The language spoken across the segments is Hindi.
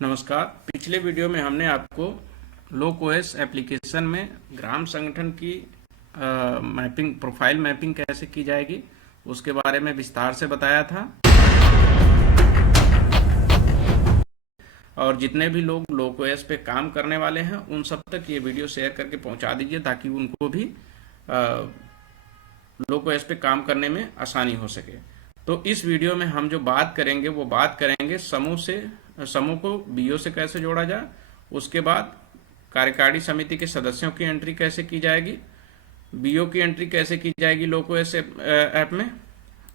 नमस्कार। पिछले वीडियो में हमने आपको लोकओएस एप्लीकेशन में ग्राम संगठन की मैपिंग, प्रोफाइल मैपिंग कैसे की जाएगी उसके बारे में विस्तार से बताया था। और जितने भी लोग लोकओएस पे काम करने वाले हैं उन सब तक ये वीडियो शेयर करके पहुंचा दीजिए ताकि उनको भी लोकओएस पे काम करने में आसानी हो सके। तो इस वीडियो में हम जो बात करेंगे वो बात करेंगे समूह को बीओ से कैसे जोड़ा जाए, उसके बाद कार्यकारिणी समिति के सदस्यों की एंट्री कैसे की जाएगी, बीओ की एंट्री कैसे की जाएगी लोकओएस ऐप में,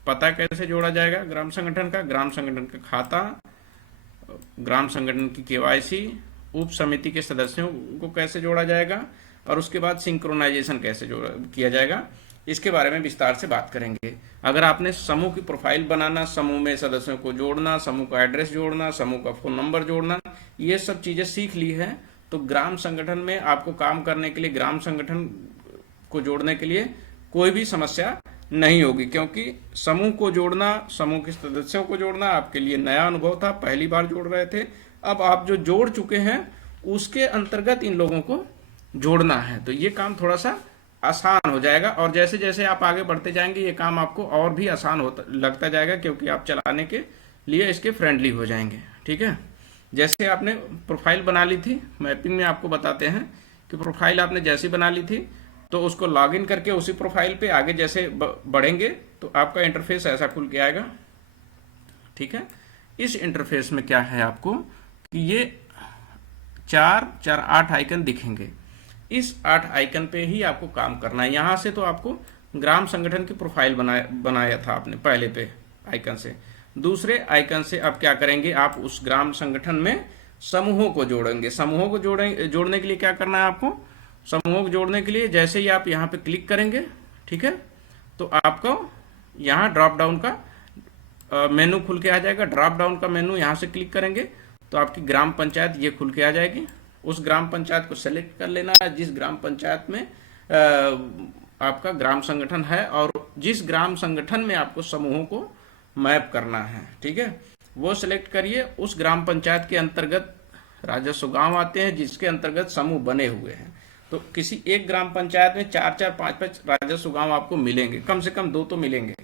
पता कैसे जोड़ा जाएगा ग्राम संगठन का खाता, ग्राम संगठन की केवाईसी, उप समिति के सदस्यों को कैसे जोड़ा जाएगा और उसके बाद सिंक्रोनाइजेशन कैसे किया जाएगा, इसके बारे में विस्तार से बात करेंगे। अगर आपने समूह की प्रोफाइल बनाना, समूह में सदस्यों को जोड़ना, समूह का एड्रेस जोड़ना, समूह का फोन नंबर जोड़ना, ये सब चीजें सीख ली है तो ग्राम संगठन में आपको काम करने के लिए, ग्राम संगठन को जोड़ने के लिए कोई भी समस्या नहीं होगी, क्योंकि समूह को जोड़ना, समूह के सदस्यों को जोड़ना आपके लिए नया अनुभव था, पहली बार जोड़ रहे थे। अब आप जो जोड़ चुके हैं उसके अंतर्गत इन लोगों को जोड़ना है, तो ये काम थोड़ा सा आसान हो जाएगा। और जैसे जैसे आप आगे बढ़ते जाएंगे ये काम आपको और भी आसान होता लगता जाएगा, क्योंकि आप चलाने के लिए इसके फ्रेंडली हो जाएंगे। ठीक है, जैसे आपने प्रोफाइल बना ली थी, मैपिंग में आपको बताते हैं कि प्रोफाइल आपने जैसी बना ली थी तो उसको लॉगिन करके उसी प्रोफाइल पे आगे जैसे बढ़ेंगे तो आपका इंटरफेस ऐसा खुल के आएगा। ठीक है, इस इंटरफेस में क्या है आपको कि ये 8 आइकन दिखेंगे। इस 8 आइकन पे ही आपको काम करना है। यहां से तो आपको ग्राम संगठन की प्रोफाइल बनाया था आपने पहले पे आइकन से। दूसरे आइकन से आप क्या करेंगे, आप उस ग्राम संगठन में समूहों को जोड़ेंगे। समूहों को जोड़ने के लिए क्या करना है आपको, समूहों को जोड़ने के लिए जैसे ही आप यहाँ पे क्लिक करेंगे, ठीक है, तो आपको यहाँ ड्रॉप डाउन का मेनू खुल के आ जाएगा। ड्रॉप डाउन का मेनू यहाँ से क्लिक करेंगे तो आपकी ग्राम पंचायत ये खुल के आ जाएगी। उस ग्राम पंचायत को सेलेक्ट कर लेना है जिस ग्राम पंचायत में आपका ग्राम संगठन है और जिस ग्राम संगठन में आपको समूहों को मैप करना है। ठीक है, वो सिलेक्ट करिए। उस ग्राम पंचायत के अंतर्गत राजस्व गांव आते हैं जिसके अंतर्गत समूह बने हुए हैं। तो किसी एक ग्राम पंचायत में 4-4, 5-5 राजस्व गांव आपको मिलेंगे, कम से कम 2 तो मिलेंगे।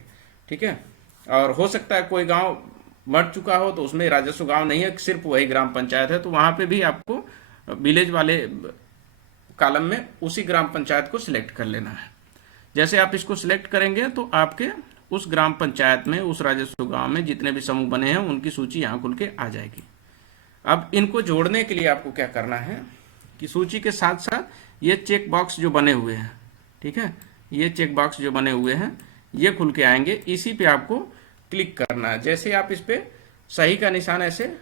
ठीक है, और हो सकता है कोई गांव मर चुका हो तो उसमें राजस्व गांव नहीं है, सिर्फ वही ग्राम पंचायत है, तो वहां पे भी आपको विलेज वाले कॉलम में उसी ग्राम पंचायत को सिलेक्ट कर लेना है। जैसे आप इसको सिलेक्ट करेंगे तो आपके उस ग्राम पंचायत में, उस राजस्व गांव में जितने भी समूह बने हैं उनकी सूची यहाँ खुल के आ जाएगी। अब इनको जोड़ने के लिए आपको क्या करना है कि सूची के साथ साथ ये चेक बॉक्स जो बने हुए हैं, ठीक है, ये चेक बॉक्स जो बने हुए हैं ये खुल के आएंगे। इसी पे आपको क्लिक करना है। जैसे आप इस पे सही का निशान ऐसे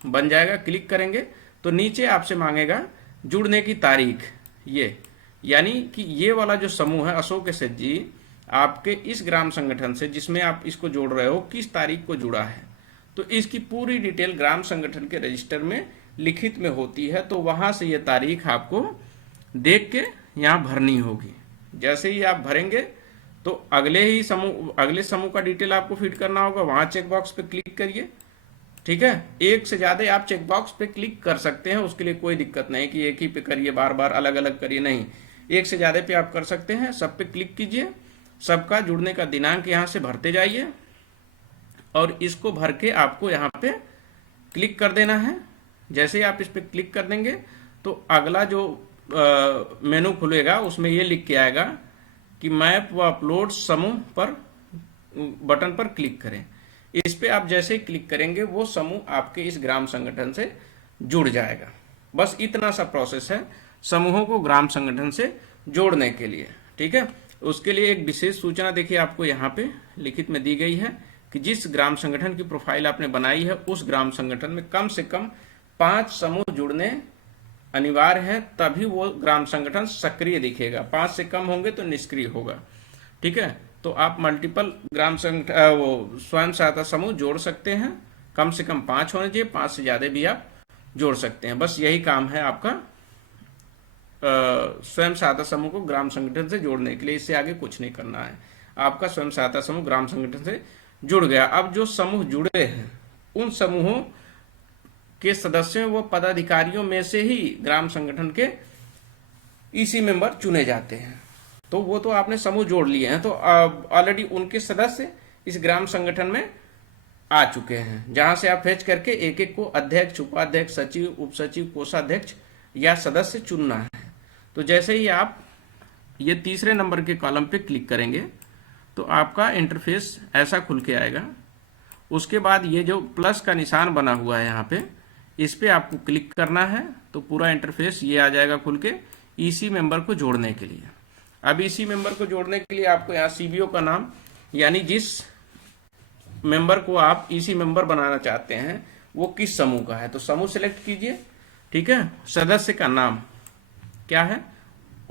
बन जाएगा, क्लिक करेंगे तो नीचे आपसे मांगेगा जुड़ने की तारीख। ये यानी कि ये वाला जो समूह है अशोक एस जी आपके इस ग्राम संगठन से जिसमें आप इसको जोड़ रहे हो किस तारीख को जुड़ा है, तो इसकी पूरी डिटेल ग्राम संगठन के रजिस्टर में लिखित में होती है। तो वहां से ये तारीख आपको देख के यहाँ भरनी होगी। जैसे ही आप भरेंगे तो अगले समूह का डिटेल आपको फिट करना होगा। वहां चेक बॉक्स पे क्लिक करिए। ठीक है, एक से ज्यादा आप चेक बॉक्स पे क्लिक कर सकते हैं, उसके लिए कोई दिक्कत नहीं कि एक ही पे करिए, बार बार अलग अलग करिए, नहीं, एक से ज्यादा पे आप कर सकते हैं। सब पे क्लिक कीजिए, सबका जुड़ने का दिनांक यहां से भरते जाइए और इसको भर के आपको यहाँ पे क्लिक कर देना है। जैसे ही आप इस पे क्लिक कर देंगे तो अगला जो मेनू खुलेगा उसमें ये लिख के आएगा कि मैप व अपलोड समूह पर बटन पर क्लिक करें। इस पे आप जैसे ही क्लिक करेंगे वो समूह आपके इस ग्राम संगठन से जुड़ जाएगा। बस इतना सा प्रोसेस है समूहों को ग्राम संगठन से जोड़ने के लिए। ठीक है, उसके लिए एक विशेष सूचना देखिए आपको यहाँ पे लिखित में दी गई है कि जिस ग्राम संगठन की प्रोफाइल आपने बनाई है उस ग्राम संगठन में कम से कम 5 समूह जुड़ने अनिवार्य है, तभी वो ग्राम संगठन सक्रिय दिखेगा। 5 से कम होंगे तो निष्क्रिय होगा। ठीक है, तो आप मल्टीपल ग्राम संगठन वो स्वयं सहायता समूह जोड़ सकते हैं, कम से कम 5 होने चाहिए, 5 से ज्यादा भी आप जोड़ सकते हैं। बस यही काम है आपका स्वयं सहायता समूह को ग्राम संगठन से जोड़ने के लिए। इससे आगे कुछ नहीं करना है। आपका स्वयं सहायता समूह ग्राम संगठन से जुड़ गया। अब जो समूह जुड़े हैं उन समूहों के सदस्यों व पदाधिकारियों में से ही ग्राम संगठन के ईसी मेंबर चुने जाते हैं। तो वो तो आपने समूह जोड़ लिए हैं, तो ऑलरेडी उनके सदस्य इस ग्राम संगठन में आ चुके हैं, जहां से आप फेच करके एक एक को अध्यक्ष, उपाध्यक्ष, सचिव, उपसचिव, कोषाध्यक्ष या सदस्य चुनना है। तो जैसे ही आप ये तीसरे नंबर के कॉलम पे क्लिक करेंगे तो आपका इंटरफेस ऐसा खुल के आएगा। उसके बाद ये जो प्लस का निशान बना हुआ है यहाँ पे, इस पे आपको क्लिक करना है तो पूरा इंटरफेस ये आ जाएगा खुल के ईसी मेंबर को जोड़ने के लिए। अब ईसी मेंबर को जोड़ने के लिए आपको यहाँ सीबीओ का नाम, यानी जिस मेंबर को आप ईसी मेंबर बनाना चाहते हैं वो किस समूह का है, तो समूह सिलेक्ट कीजिए। ठीक है, सदस्य का नाम क्या है,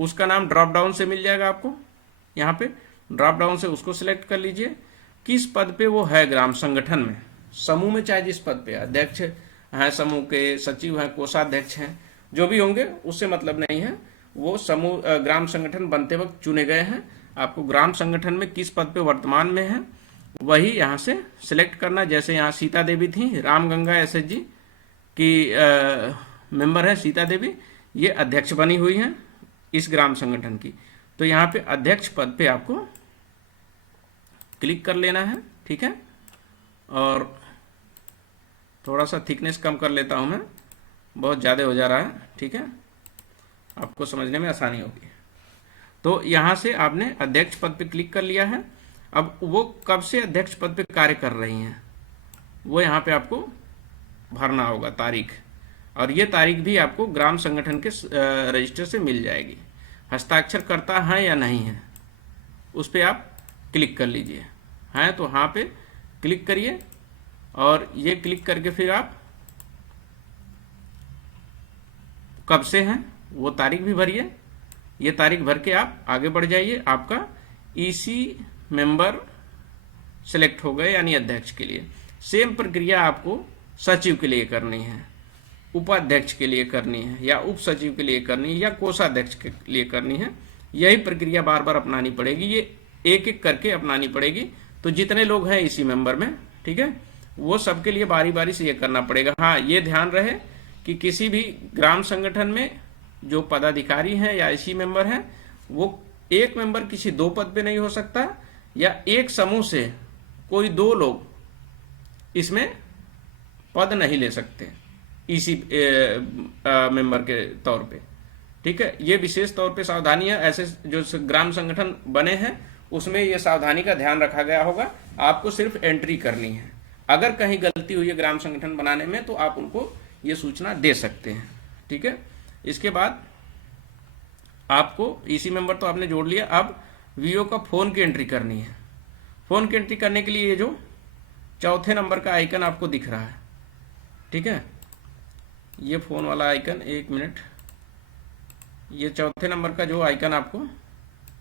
उसका नाम ड्रॉप डाउन से मिल जाएगा आपको। यहाँ पे ड्रॉप डाउन से उसको सिलेक्ट कर लीजिए। किस पद पे वो है ग्राम संगठन में, समूह में चाहे जिस पद पे, अध्यक्ष हैं समूह के, सचिव हैं, कोषाध्यक्ष हैं, जो भी होंगे उससे मतलब नहीं है। वो समूह ग्राम संगठन बनते वक्त चुने गए हैं। आपको ग्राम संगठन में किस पद पे वर्तमान में है वही यहाँ से सिलेक्ट करना। जैसे यहाँ सीता देवी थी, रामगंगा एसएचजी की मेंबर है सीता देवी, ये अध्यक्ष बनी हुई हैं इस ग्राम संगठन की। तो यहाँ पे अध्यक्ष पद पे आपको क्लिक कर लेना है। ठीक है, और थोड़ा सा थिकनेस कम कर लेता हूँ मैं, बहुत ज़्यादा हो जा रहा है। ठीक है, आपको समझने में आसानी होगी। तो यहाँ से आपने अध्यक्ष पद पे क्लिक कर लिया है। अब वो कब से अध्यक्ष पद पे कार्य कर रही हैं वो यहाँ पे आपको भरना होगा तारीख, और ये तारीख भी आपको ग्राम संगठन के रजिस्टर से मिल जाएगी। हस्ताक्षर करता है या नहीं है उस पर आप क्लिक कर लीजिए। हैं तो हाँ पे क्लिक करिए, और ये क्लिक करके फिर आप कब से हैं वो तारीख भी भरिए। ये तारीख भर के आप आगे बढ़ जाइए। आपका ईसी मेंबर सेलेक्ट हो गए, यानी अध्यक्ष के लिए। सेम प्रक्रिया आपको सचिव के लिए करनी है, उपाध्यक्ष के लिए करनी है, या उप सचिव के लिए करनी है, या कोषाध्यक्ष के लिए करनी है। यही प्रक्रिया बार बार अपनानी पड़ेगी, ये एक एक करके अपनानी पड़ेगी। तो जितने लोग हैं इसी मेंबर में, ठीक है, वो सबके लिए बारी बारी से ये करना पड़ेगा। हाँ, ये ध्यान रहे कि किसी भी ग्राम संगठन में जो पदाधिकारी हैं या इसी मेंबर हैं, वो एक मेंबर किसी दो पद पे नहीं हो सकता, या एक समूह से कोई दो लोग इसमें पद नहीं ले सकते इसी मेंबर के तौर पे। ठीक है, ये विशेष तौर पे सावधानी है। ऐसे जो ग्राम संगठन बने हैं उसमें ये सावधानी का ध्यान रखा गया होगा। आपको सिर्फ एंट्री करनी है। अगर कहीं गलती हुई है ग्राम संगठन बनाने में तो आप उनको ये सूचना दे सकते हैं। ठीक है, इसके बाद आपको इसी मेंबर तो आपने जोड़ लिया। अब वीओ का फोन की एंट्री करनी है। फोन की एंट्री करने के लिए ये जो चौथे नंबर का आइकन आपको दिख रहा है, ठीक है, ये फोन वाला आइकन, एक मिनट, ये चौथे नंबर का जो आइकन आपको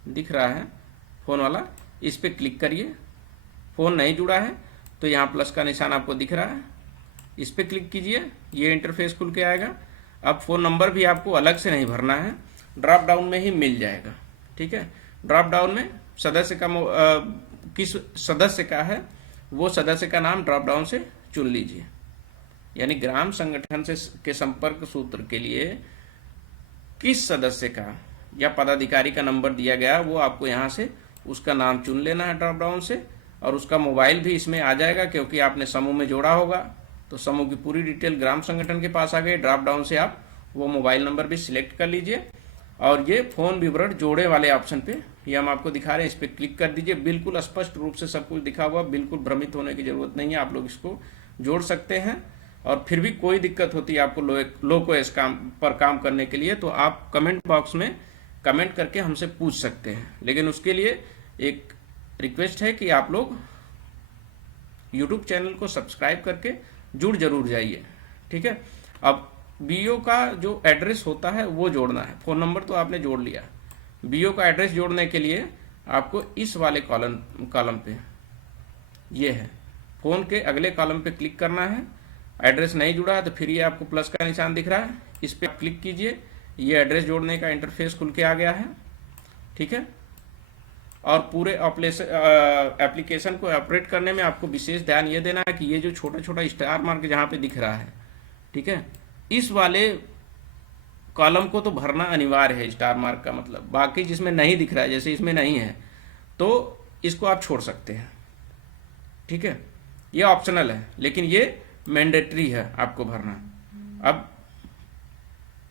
दिख रहा है फोन वाला, इस पे क्लिक करिए। फोन नहीं जुड़ा है तो यहाँ प्लस का निशान आपको दिख रहा है, इस पे क्लिक कीजिए, ये इंटरफेस खुल के आएगा। अब फोन नंबर भी आपको अलग से नहीं भरना है, ड्रॉप डाउन में ही मिल जाएगा। ठीक है, ड्रॉप डाउन में सदस्य का किस सदस्य का है वो सदस्य का नाम ड्रॉप डाउन से चुन लीजिए। यानी ग्राम संगठन से के संपर्क सूत्र के लिए किस सदस्य का या पदाधिकारी का नंबर दिया गया वो आपको यहाँ से उसका नाम चुन लेना है ड्रॉप डाउन से, और उसका मोबाइल भी इसमें आ जाएगा क्योंकि आपने समूह में जोड़ा होगा। तो समूह की पूरी डिटेल ग्राम संगठन के पास आ गई। ड्रॉप डाउन से आप वो मोबाइल नंबर भी सिलेक्ट कर लीजिए, और ये फोन विवरण जोड़े वाले ऑप्शन पे ये हम आपको दिखा रहे हैं, इस पर क्लिक कर दीजिए। बिल्कुल स्पष्ट रूप से सब कुछ दिखा हुआ, बिल्कुल भ्रमित होने की जरूरत नहीं है। आप लोग इसको जोड़ सकते हैं, और फिर भी कोई दिक्कत होती है आपको लो को इस काम करने के लिए तो आप कमेंट बॉक्स में कमेंट करके हमसे पूछ सकते हैं। लेकिन उसके लिए एक रिक्वेस्ट है कि आप लोग यूट्यूब चैनल को सब्सक्राइब करके जुड़ जरूर जाइए। ठीक है, अब बीओ का जो एड्रेस होता है वो जोड़ना है। फोन नंबर तो आपने जोड़ लिया, बीओ का एड्रेस जोड़ने के लिए आपको इस वाले कॉलम पे, ये है, फोन के अगले कॉलम पे क्लिक करना है। एड्रेस नहीं जुड़ा है तो फिर ये आपको प्लस का निशान दिख रहा है, इस पे आप क्लिक कीजिए। ये एड्रेस जोड़ने का इंटरफेस खुल के आ गया है। ठीक है, और पूरे एप्लीकेशन को ऑपरेट करने में आपको विशेष ध्यान ये देना है कि ये जो छोटा छोटा स्टार मार्क जहाँ पे दिख रहा है ठीक है। इस वाले कॉलम को तो भरना अनिवार्य है, स्टार मार्क का मतलब। बाकी जिसमें नहीं दिख रहा है, जैसे इसमें नहीं है, तो इसको आप छोड़ सकते हैं, ठीक है। ये ऑप्शनल है, लेकिन ये मैंडेटरी है आपको भरना। अब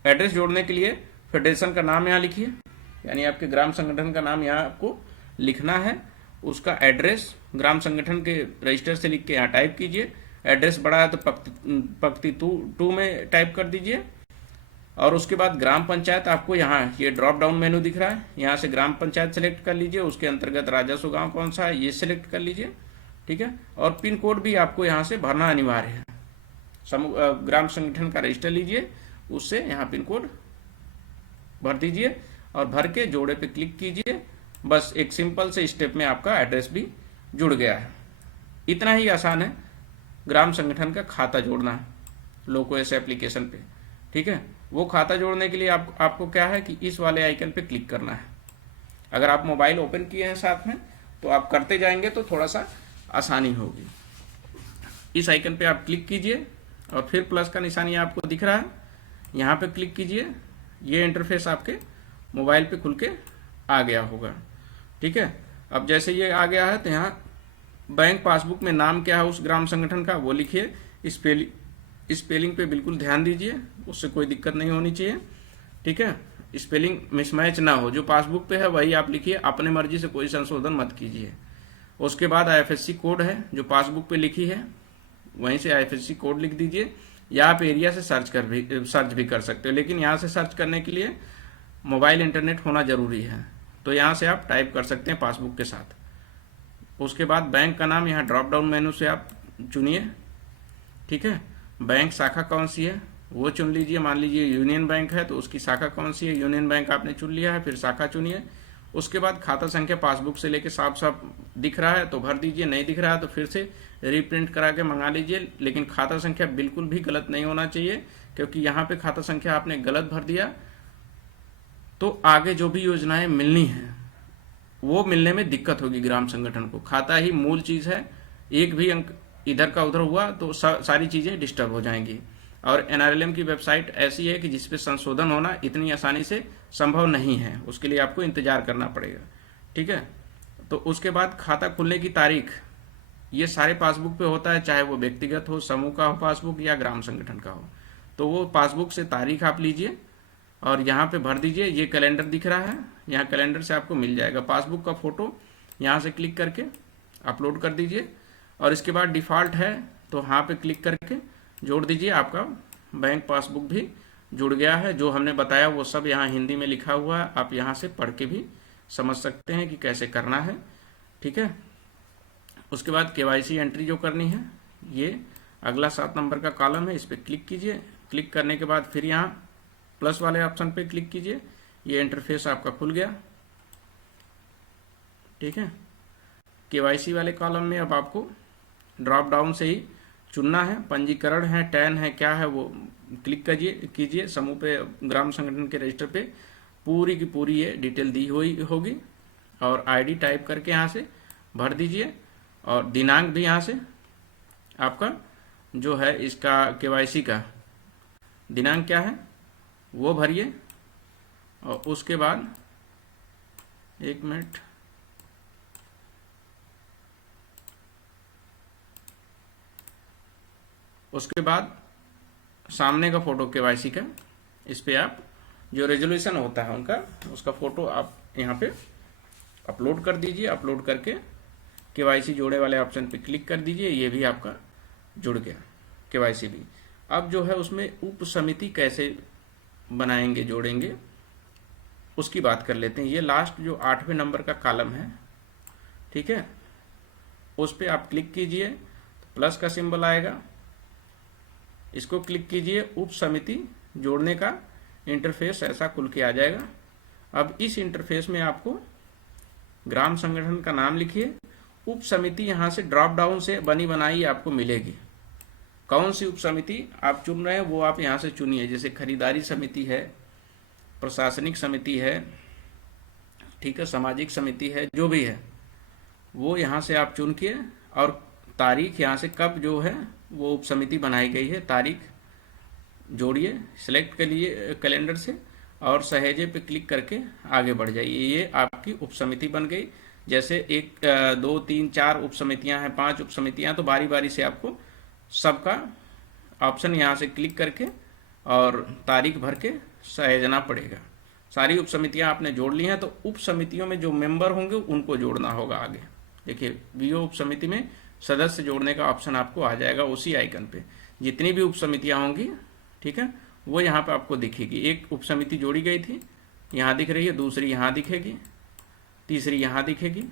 एड्रेस जोड़ने के लिए फेडरेशन का नाम यहाँ लिखिए, यानी आपके ग्राम संगठन का नाम यहाँ आपको लिखना है। उसका एड्रेस ग्राम संगठन के रजिस्टर से लिख के यहाँ टाइप कीजिए। एड्रेस बड़ा है तो पंक्ति 2 में टाइप कर दीजिए। और उसके बाद ग्राम पंचायत, आपको यहाँ ये ड्रॉप डाउन मेनू दिख रहा है, यहाँ से ग्राम पंचायत सेलेक्ट कर लीजिए। उसके अंतर्गत राजस्व गांव कौन सा है ये सेलेक्ट कर लीजिए, ठीक है। और पिन कोड भी आपको यहाँ से भरना अनिवार्य है। ग्राम संगठन का रजिस्टर लीजिए, उससे यहाँ पिन कोड भर दीजिए और भर के जोड़े पे क्लिक कीजिए। बस एक सिंपल से स्टेप में आपका एड्रेस भी जुड़ गया है। इतना ही आसान है ग्राम संगठन का खाता जोड़ना लोकोएस एप्लीकेशन पे, ठीक है। वो खाता जोड़ने के लिए आपको क्या है कि इस वाले आइकन पे क्लिक करना है। अगर आप मोबाइल ओपन किए हैं साथ में तो आप करते जाएंगे तो थोड़ा सा आसानी होगी। इस आइकन पे आप क्लिक कीजिए और फिर प्लस का निशान ये आपको दिख रहा है, यहाँ पे क्लिक कीजिए। ये इंटरफेस आपके मोबाइल पे खुल के आ गया होगा, ठीक है। अब जैसे ये आ गया है तो यहाँ बैंक पासबुक में नाम क्या है उस ग्राम संगठन का वो लिखिए। स्पेलिंग पे बिल्कुल ध्यान दीजिए, उससे कोई दिक्कत नहीं होनी चाहिए, ठीक है। स्पेलिंग मिसमैच ना हो, जो पासबुक पे है वही आप लिखिए, अपने मर्जी से कोई संशोधन मत कीजिए। उसके बाद IFSC कोड है जो पासबुक पे लिखी है, वहीं से IFSC कोड लिख दीजिए। या आप एरिया से सर्च भी कर सकते हो, लेकिन यहाँ से सर्च करने के लिए मोबाइल इंटरनेट होना जरूरी है, तो यहाँ से आप टाइप कर सकते हैं पासबुक के साथ। उसके बाद बैंक का नाम यहाँ ड्रॉप डाउन मेनू से आप चुनिए, ठीक है। बैंक शाखा कौन सी है वो चुन लीजिए। मान लीजिए यूनियन बैंक है तो उसकी शाखा कौन सी है, यूनियन बैंक आपने चुन लिया है, फिर शाखा चुनिए। उसके बाद खाता संख्या पासबुक से लेके साफ साफ दिख रहा है तो भर दीजिए, नहीं दिख रहा है तो फिर से रीप्रिंट करा के मंगा लीजिए। लेकिन खाता संख्या बिल्कुल भी गलत नहीं होना चाहिए, क्योंकि यहाँ पे खाता संख्या आपने गलत भर दिया तो आगे जो भी योजनाएं मिलनी है वो मिलने में दिक्कत होगी ग्राम संगठन को। खाता ही मूल चीज है, एक भी अंक इधर का उधर हुआ तो सारी चीजें डिस्टर्ब हो जाएंगी। और NRLM की वेबसाइट ऐसी है कि जिसपे संशोधन होना इतनी आसानी से संभव नहीं है, उसके लिए आपको इंतजार करना पड़ेगा, ठीक है। तो उसके बाद खाता खुलने की तारीख, ये सारे पासबुक पे होता है, चाहे वो व्यक्तिगत हो, समूह का हो पासबुक या ग्राम संगठन का हो। तो वो पासबुक से तारीख आप लीजिए और यहाँ पे भर दीजिए। ये कैलेंडर दिख रहा है, यहाँ कैलेंडर से आपको मिल जाएगा। पासबुक का फोटो यहाँ से क्लिक करके अपलोड कर दीजिए और इसके बाद डिफ़ॉल्ट है तो यहाँ पे क्लिक करके जोड़ दीजिए। आपका बैंक पासबुक भी जुड़ गया है। जो हमने बताया वो सब यहाँ हिंदी में लिखा हुआ है, आप यहाँ से पढ़ के भी समझ सकते हैं कि कैसे करना है, ठीक है। उसके बाद KYC एंट्री जो करनी है, ये अगला 7 नंबर का कॉलम है, इस पर क्लिक कीजिए। क्लिक करने के बाद फिर यहाँ प्लस वाले ऑप्शन पे क्लिक कीजिए। ये इंटरफेस आपका खुल गया, ठीक है। KYC वाले कॉलम में अब आपको ड्रॉप डाउन से ही चुनना है, पंजीकरण है, टैन है, क्या है वो क्लिक कीजिए। समूह पे ग्राम संगठन के रजिस्टर पे पूरी की पूरी ये डिटेल दी हुई होगी और ID टाइप करके यहाँ से भर दीजिए। और दिनांक भी यहाँ से आपका जो है इसका KYC का दिनांक क्या है वो भरिए। और उसके बाद 1 मिनट, उसके बाद सामने का फोटो KYC का, इस पे आप जो रेजोल्यूशन होता है उनका उसका फोटो आप यहाँ पे अपलोड कर दीजिए। अपलोड करके KYC जोड़े वाले ऑप्शन पे क्लिक कर दीजिए। ये भी आपका जुड़ गया KYC भी। अब जो है उसमें उप समिति कैसे बनाएंगे, जोड़ेंगे, उसकी बात कर लेते हैं। ये लास्ट जो 8वें नंबर का कॉलम है, ठीक है, उस पर आप क्लिक कीजिए तो प्लस का सिंबल आएगा, इसको क्लिक कीजिए। उप समिति जोड़ने का इंटरफेस ऐसा खुल के आ जाएगा। अब इस इंटरफेस में आपको ग्राम संगठन का नाम लिखिए। उप समिति यहाँ से ड्रॉप डाउन से बनी बनाई आपको मिलेगी। कौन सी उप समिति आप चुन रहे हैं वो आप यहाँ से चुनिए। जैसे खरीदारी समिति है, प्रशासनिक समिति है, ठीक है, सामाजिक समिति है, जो भी है वो यहाँ से आप चुन के और तारीख यहाँ से कब जो है वो उप समिति बनाई गई है तारीख जोड़िए, सिलेक्ट कर लिए कैलेंडर से और सहेजे पे क्लिक करके आगे बढ़ जाइए। ये आपकी उप समिति बन गई। जैसे 1 2 3 4 उप समितियाँ हैं, 5 उप समितियाँ, तो बारी बारी से आपको सबका ऑप्शन यहाँ से क्लिक करके और तारीख भर के सहेजना पड़ेगा। सारी उप समितियाँ आपने जोड़ ली हैं, तो उप समितियों में जो मेंबर होंगे उनको जोड़ना होगा आगे। देखिए वीओ उप समिति में सदस्य जोड़ने का ऑप्शन आपको आ जाएगा उसी आइकन पे। जितनी भी उप समितियाँ होंगी, ठीक है, वो यहाँ पे आपको दिखेगी। एक उप समिति जोड़ी गई थी, यहाँ दिख रही है, दूसरी यहाँ दिखेगी, तीसरी यहाँ दिखेगी,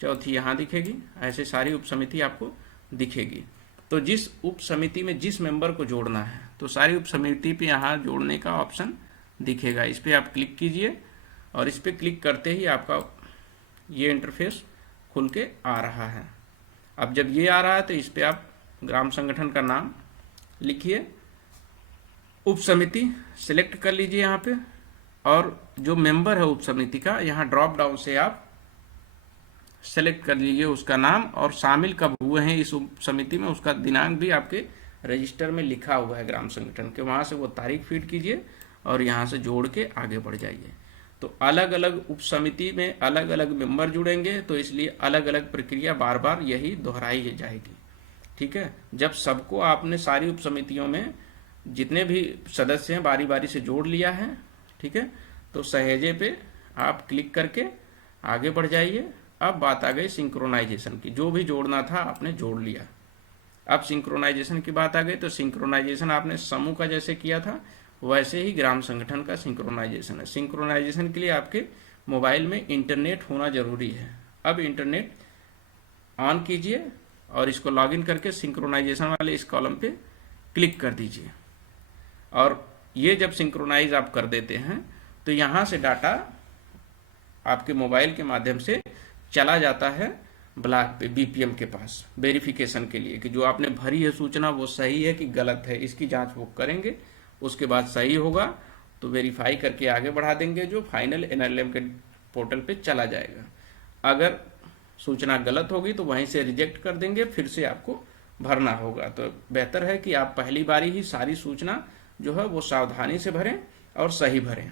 चौथी यहाँ दिखेगी, ऐसे सारी उप समिति आपको दिखेगी। तो जिस उप समिति में जिस मेंबर को जोड़ना है, तो सारी उप समिति पे यहाँ जोड़ने का ऑप्शन दिखेगा। इस पर आप क्लिक कीजिए और इस पर क्लिक करते ही आपका ये इंटरफेस खुल के आ रहा है। अब जब ये आ रहा है तो इस पर आप ग्राम संगठन का नाम लिखिए, उप समिति सिलेक्ट कर लीजिए यहाँ पे, और जो मेंबर है उप समिति का, यहाँ ड्रॉप डाउन से आप सेलेक्ट कर लीजिए उसका नाम, और शामिल कब हुए हैं इस उप समिति में उसका दिनांक भी आपके रजिस्टर में लिखा हुआ है ग्राम संगठन के, वहाँ से वो तारीख फीड कीजिए और यहाँ से जोड़ के आगे बढ़ जाइए। तो अलग अलग उप समिति में अलग अलग मेंबर जुड़ेंगे, तो इसलिए अलग अलग प्रक्रिया बार बार यही दोहराई जाएगी। ठीक है, जब सबको आपने सारी उप समितियों में जितने भी सदस्य हैं बारी बारी से जोड़ लिया है, ठीक है, तो सहेजे पे आप क्लिक करके आगे बढ़ जाइए। अब बात आ गई सिंक्रोनाइजेशन की। जो भी जोड़ना था आपने जोड़ लिया। अब सिंक्रोनाइजेशन की बात आ गई, तो सिंक्रोनाइजेशन आपने समूह का जैसे किया था वैसे ही ग्राम संगठन का सिंक्रोनाइजेशन है। सिंक्रोनाइजेशन के लिए आपके मोबाइल में इंटरनेट होना जरूरी है। अब इंटरनेट ऑन कीजिए और इसको लॉगिन करके सिंक्रोनाइजेशन वाले इस कॉलम पे क्लिक कर दीजिए। और ये जब सिंक्रोनाइज आप कर देते हैं तो यहाँ से डाटा आपके मोबाइल के माध्यम से चला जाता है ब्लॉक पे, बीपीएम के पास वेरिफिकेशन के लिए कि जो आपने भरी है सूचना वो सही है कि गलत है, इसकी जांच वो करेंगे। उसके बाद सही होगा तो वेरीफाई करके आगे बढ़ा देंगे, जो फाइनल एनएलएम के पोर्टल पे चला जाएगा। अगर सूचना गलत होगी तो वहीं से रिजेक्ट कर देंगे, फिर से आपको भरना होगा। तो बेहतर है कि आप पहली बारी ही सारी सूचना जो है वो सावधानी से भरें और सही भरें।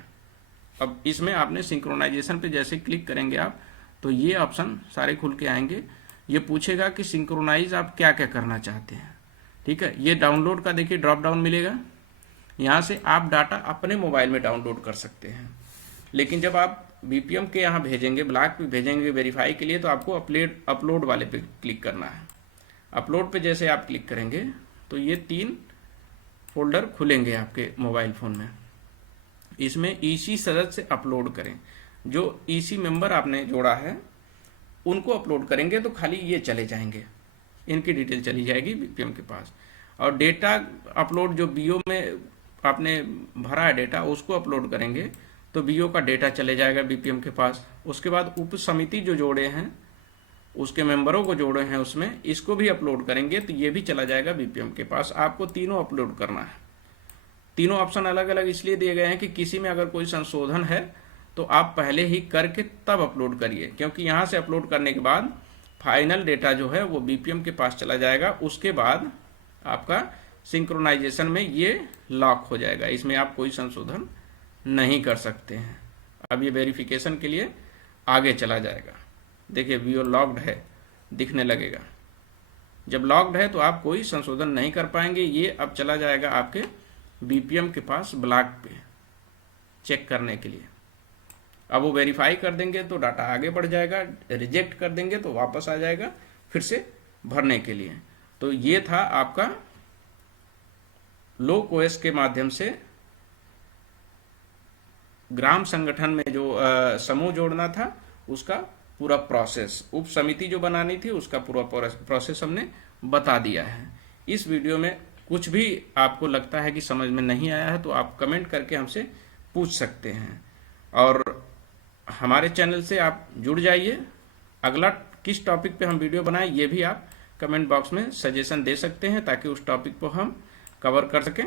अब इसमें आपने सिंक्रोनाइजेशन पे जैसे क्लिक करेंगे आप, तो ये ऑप्शन सारे खुल के आएंगे। ये पूछेगा कि सिंक्रोनाइज आप क्या क्या करना चाहते हैं। ठीक है, ये डाउनलोड का देखिए ड्रॉप डाउन मिलेगा, यहाँ से आप डाटा अपने मोबाइल में डाउनलोड कर सकते हैं। लेकिन जब आप बीपीएम के यहाँ भेजेंगे, ब्लॉक पे भेजेंगे वेरीफाई के लिए, तो आपको अपलोड वाले पे क्लिक करना है। अपलोड पे जैसे आप क्लिक करेंगे तो ये 3 फोल्डर खुलेंगे आपके मोबाइल फ़ोन में। इसमें ईसी सदस्य अपलोड करें। जो ईसी मेंबर आपने जोड़ा है उनको अपलोड करेंगे तो खाली ये चले जाएंगे, इनकी डिटेल चली जाएगी बीपीएम के पास। और डेटा अपलोड, जो बीओ में आपने भरा है डेटा, उसको अपलोड करेंगे तो बीओ का डेटा चले जाएगा बीपीएम के पास। उसके बाद उप समिति जो जोड़े हैं, उसके मेंबरों को जोड़े हैं, उसमें इसको भी अपलोड करेंगे तो ये भी चला जाएगा बीपीएम के पास। आपको तीनों अपलोड करना है। तीनों ऑप्शन अलग अलग इसलिए दिए गए हैं कि किसी में अगर कोई संशोधन है तो आप पहले ही करके तब अपलोड करिए, क्योंकि यहाँ से अपलोड करने के बाद फाइनल डेटा जो है वो बीपीएम के पास चला जाएगा। उसके बाद आपका सिंक्रोनाइजेशन में ये लॉक हो जाएगा, इसमें आप कोई संशोधन नहीं कर सकते हैं। अब ये वेरिफिकेशन के लिए आगे चला जाएगा। देखिए वीओ लॉक्ड है दिखने लगेगा। जब लॉक्ड है तो आप कोई संशोधन नहीं कर पाएंगे। ये अब चला जाएगा आपके बीपीएम के पास ब्लॉक पे चेक करने के लिए। अब वो वेरीफाई कर देंगे तो डाटा आगे बढ़ जाएगा, रिजेक्ट कर देंगे तो वापस आ जाएगा फिर से भरने के लिए। तो ये था आपका लोक ओएस के माध्यम से ग्राम संगठन में जो समूह जोड़ना था उसका पूरा प्रोसेस, उप समिति जो बनानी थी उसका पूरा प्रोसेस हमने बता दिया है। इस वीडियो में कुछ भी आपको लगता है कि समझ में नहीं आया है तो आप कमेंट करके हमसे पूछ सकते हैं, और हमारे चैनल से आप जुड़ जाइए। अगला किस टॉपिक पे हम वीडियो बनाएं ये भी आप कमेंट बॉक्स में सजेशन दे सकते हैं ताकि उस टॉपिक को हम कवर कर सकें।